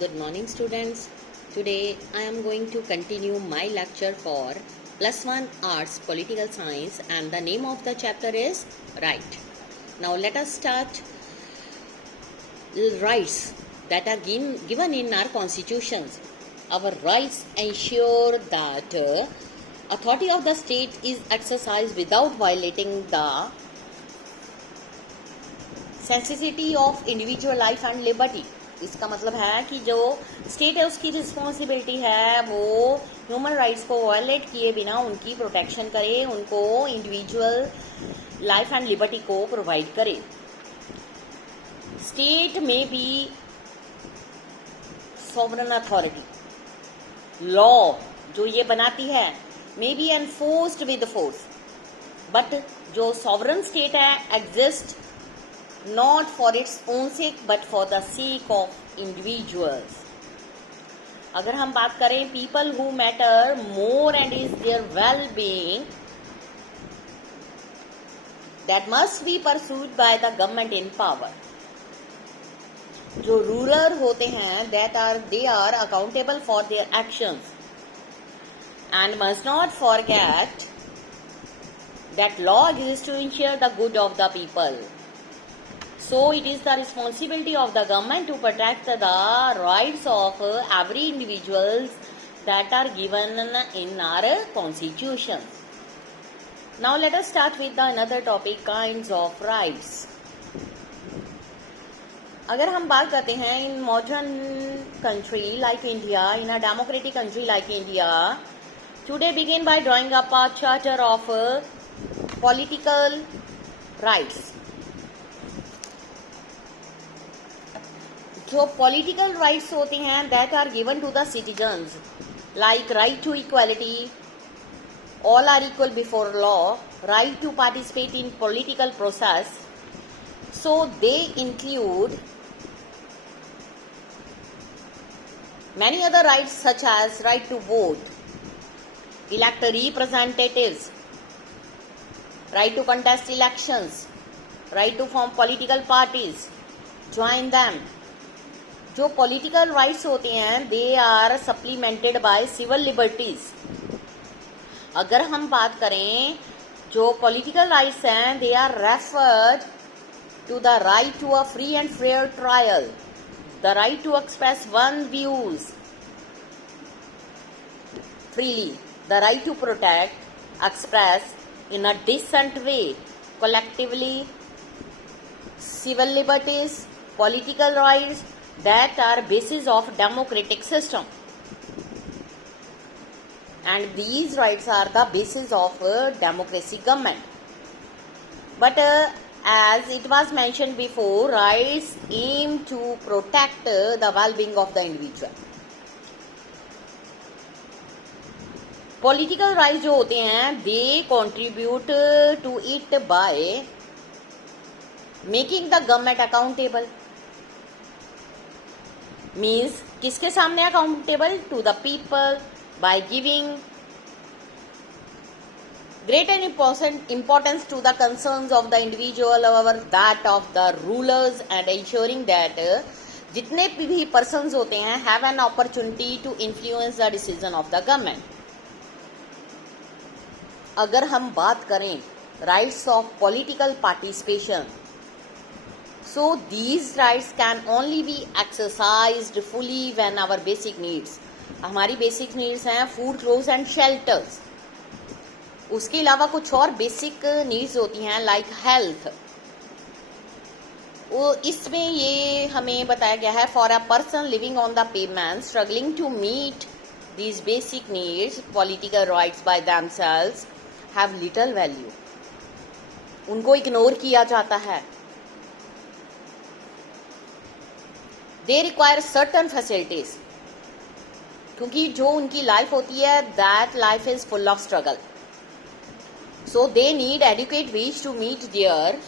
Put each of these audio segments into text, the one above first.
Good morning, students. Today I am going to continue my lecture for +1 Arts Political Science, and the name of the chapter is Right. Now let us start. Rights that are given in our constitutions. Our rights ensure that authority of the state is exercised without violating the sensitivity of individual life and liberty. इसका मतलब है कि जो state है उसकी responsibility है वो human rights को वायलेट किए बिना उनकी प्रोटेक्शन करे, उनको इंडिविजुअल लाइफ एंड लिबर्टी को प्रोवाइड करे. स्टेट में भी सॉवरन अथॉरिटी, लॉ जो ये बनाती है may be enforced with force, but जो सॉवरन स्टेट है exist not for its own sake but for the sake of individuals. अगर हम बात करें people who matter more and is their well-being, that must be pursued by the government in power. जो ruler होते हैं they are accountable for their actions and must not forget that law exists to ensure the good of the people. So it is the responsibility of the government to protect the rights of every individuals that are given in our constitution. Now let us start with the another topic, kinds of rights. अगर हम बात करते हैं in modern country like India, in a democratic country like India, today begin by drawing up a charter of political rights. जो political rights होते हैं that are given to the citizens, like right to equality, all are equal before law, right to participate in political process. So they include many other rights such as right to vote, elect representatives, right to contest elections, right to form political parties, join them. जो political rights होते हैं they are supplemented by civil liberties. अगर हम बात करें जो political rights हैं they are referred to the right to a free and fair trial, the right to express one views freely, the right to protect express in a decent way collectively, civil liberties, political rights that are basis of democratic system, and these rights are the basis of democracy government. But as it was mentioned before, rights aim to protect the well-being of the individual. Political rights जो होते हैं they contribute to it by making the government accountable. Means किसके सामने accountable? To the people, by giving greater importance to the concerns of the individual over that of the rulers, and ensuring that जितने भी persons होते हैं have an opportunity to influence the decision of the government. अगर हम बात करें rights of political participation, so these rights can only be exercised fully when our basic needs, हमारी basic needs हैं food, clothes and shelters. उसके अलावा कुछ और basic needs होती हैं like health. वो इसमें ये हमें बताया गया है for a person living on the pavement struggling to meet these basic needs, political rights by themselves have little value. उनको इग्नोर किया जाता है. दे रिक्वायर सर्टन फैसिलिटीज, क्योंकि जो उनकी लाइफ होती है that life is full of struggle. So they need adequate wage to meet their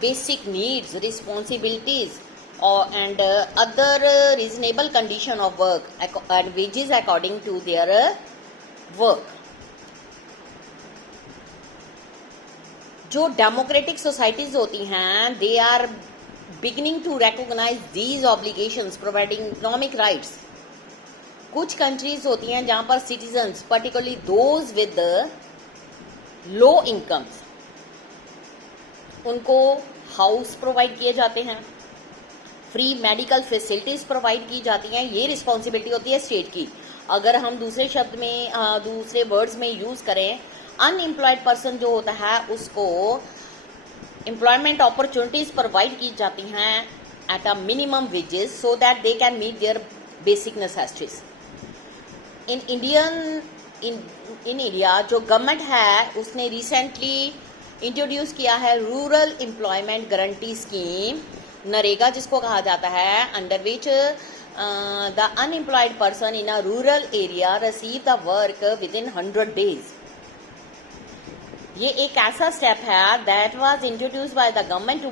basic needs, responsibilities and other reasonable condition of work and wages according to their work. जो democratic societies होती हैं they are beginning to recognize these obligations providing economic rights. कुछ countries होती हैं जहां पर citizens particularly those with low incomes उनको house provide किए जाते हैं, फ्री मेडिकल फैसिलिटीज प्रोवाइड की जाती हैं. ये रिस्पॉन्सिबिलिटी होती है स्टेट की. अगर हम दूसरे शब्द में दूसरे वर्ड्स में यूज करें, अनएम्प्लॉयड पर्सन जो होता है उसको एम्प्लॉयमेंट अपॉर्चुनिटीज प्रोवाइड की जाती हैं at a minimum wages so that they can meet their basic necessities. In India जो गवर्नमेंट है उसने रिसेंटली इंट्रोड्यूस किया है rural employment guarantee scheme, NREGA जिसको कहा जाता है, under which the unemployed person in a rural area receive the work within 100 days. ये एक ऐसा स्टेप है that was introduce by the government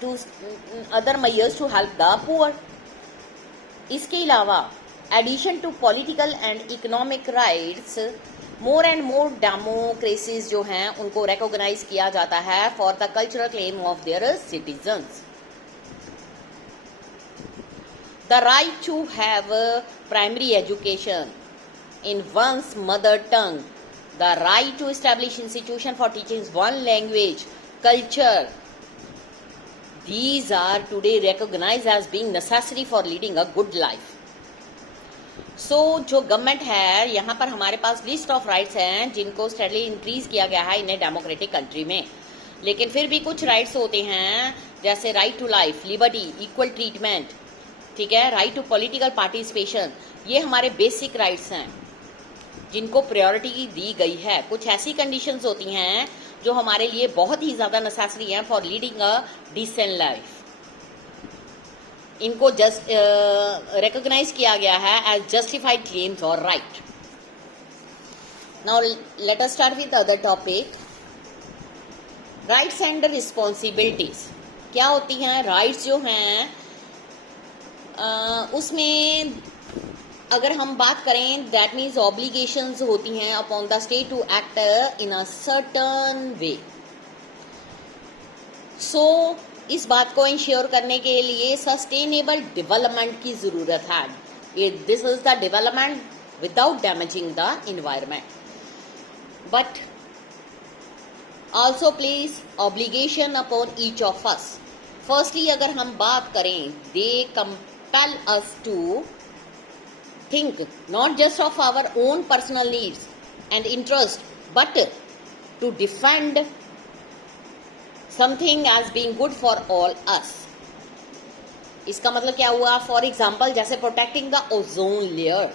to other measures to help the poor. इसके अलावा addition to political and economic rights, more and more democracies जो हैं उनको recognise किया जाता है for the cultural claim of their citizens. The right to have primary education in one's mother tongue, the right to establish institution for teaching one language, culture, these are today recognized as being necessary for leading a good life. So जो government है यहाँ पर हमारे पास list of rights हैं जिनको steadily increase किया गया है इन ए डेमोक्रेटिक कंट्री में. लेकिन फिर भी कुछ राइट्स होते हैं जैसे right to life, liberty, equal treatment, ठीक है, राइट टू पॉलिटिकल पार्टिसिपेशन, ये हमारे बेसिक राइट्स हैं जिनको प्रायोरिटी दी गई है. कुछ ऐसी कंडीशंस होती हैं जो हमारे लिए बहुत ही ज़्यादा नेसेसरी हैं for leading a decent life. इनको जस्ट रिकॉग्नाइज किया गया है एज जस्टिफाइड क्लेम्स और right. Now let us start with other topic, rights and responsibilities. क्या होती हैं राइट्स जो हैं उसमें अगर हम बात करें दैट मीन्स ऑब्लिगेशंस होती हैं upon the state to act in a certain way. So इस बात को इंश्योर करने के लिए सस्टेनेबल डेवलपमेंट की जरूरत है. This is the development without damaging the environment, but also place obligation upon each of us. Firstly अगर हम बात करें, they compel us to think not just of our own personal needs and interest but to defend something as being good for all us. इसका मतलब क्या हुआ? For example जैसे protecting the ozone layer,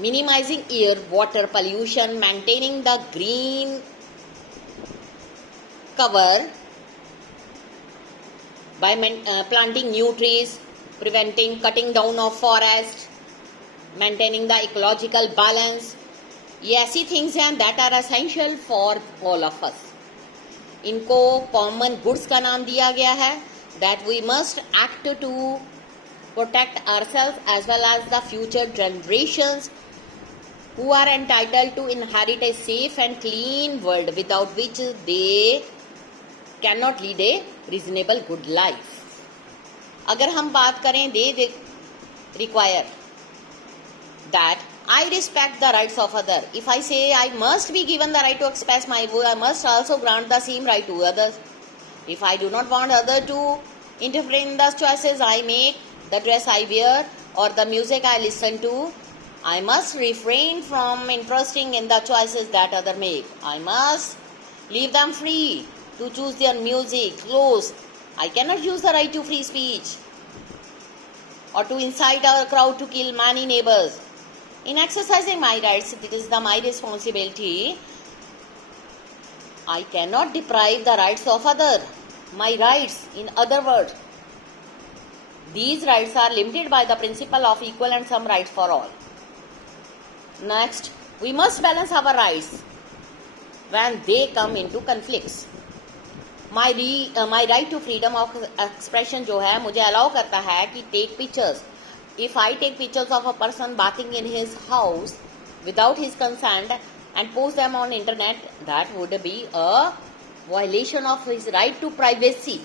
minimising air water pollution, maintaining the green cover by planting new trees, preventing cutting down of forest, maintaining the ecological balance. ये ऐसी things हैं that are essential for all of us. इनको common goods का नाम दिया गया है that we must act to protect ourself as well as the future generations who are entitled to inherit a safe and clean world without which they cannot lead a reasonable good life. अगर हम बात करें they require that I respect the rights of other. If I say I must be given the right to express my view, I must also grant the same right to others. If I do not want other to interfere in the choices I make, the dress I wear or the music I listen to, I must refrain from interesting in the choices that other make. I must leave them free to choose their music, clothes. I cannot use the right to free speech or to incite a crowd to kill many neighbors. In exercising my rights, it is my responsibility. I cannot deprive the rights of other. My rights, in other words, these rights are limited by the principle of equal and some rights for all. Next, we must balance our rights when they come into conflicts. My right to freedom of expression जो है मुझे allow करता है कि take pictures. If I take pictures of a person bathing in his house without his consent and post them on internet, that would be a violation of his right to privacy.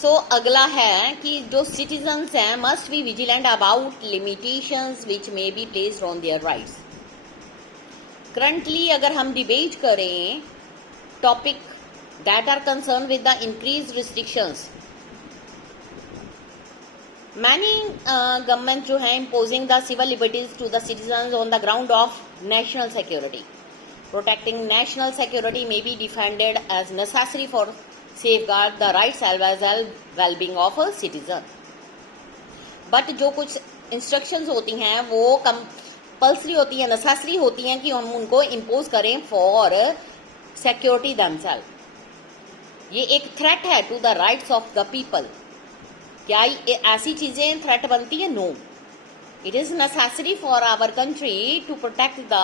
So अगला है कि जो citizens हैं must be vigilant about limitations which may be placed on their rights. Currently अगर हम debate करें topic that are concern with the increase restrictions, many government जो है imposing the civil liberties to the citizens on the ground of national security. Protecting national security may be defended as necessary for safeguard the rights as well as well-being of a citizen. But जो कुछ instructions होती हैं वो compulsory होती हैं, necessary होती हैं कि हम उनको इम्पोज करें फॉर सिक्योरिटी themselves। ये एक थ्रेट है to the rights of the people. क्या ऐसी चीजें थ्रेट बनती है? No, it is necessary for our country to protect the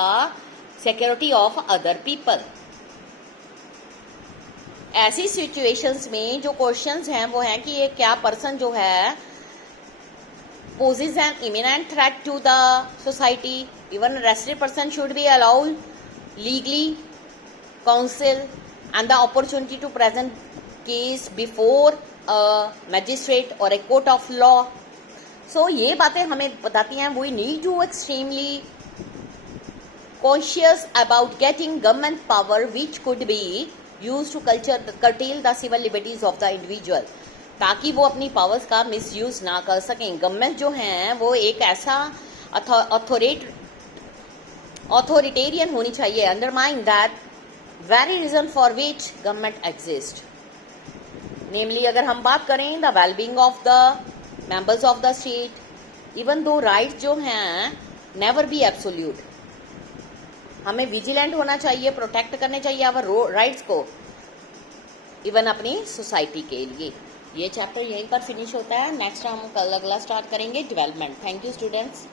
security of other people. ऐसी सिचुएशंस में जो क्वेश्चंस हैं वो हैं कि ये क्या पर्सन जो है poses an imminent threat to the society, even arrested person should be allowed legally counsel and the opportunity to present case before a magistrate or a court of law. So ये बातें हमें बताती हैं we need to extremely conscious about getting government power which could be used to curtail the civil liberties of the individual, ताकि वो अपनी powers का misuse ना कर सकें। गवर्नमेंट जो हैं वो एक ऐसा अथॉरिटेरियन होनी चाहिए undermine that very reason for which government exist. Namely अगर हम बात करें the wellbeing of the members of the state, even though rights जो हैं नेवर बी एब्सोल्यूट। हमें विजिलेंट होना चाहिए, प्रोटेक्ट करने चाहिए आवर राइट्स को, इवन अपनी सोसाइटी के लिए। ये चैप्टर यहीं पर फिनिश होता है। नेक्स्ट हम कल अगला स्टार्ट करेंगे डेवलपमेंट। Thank you students.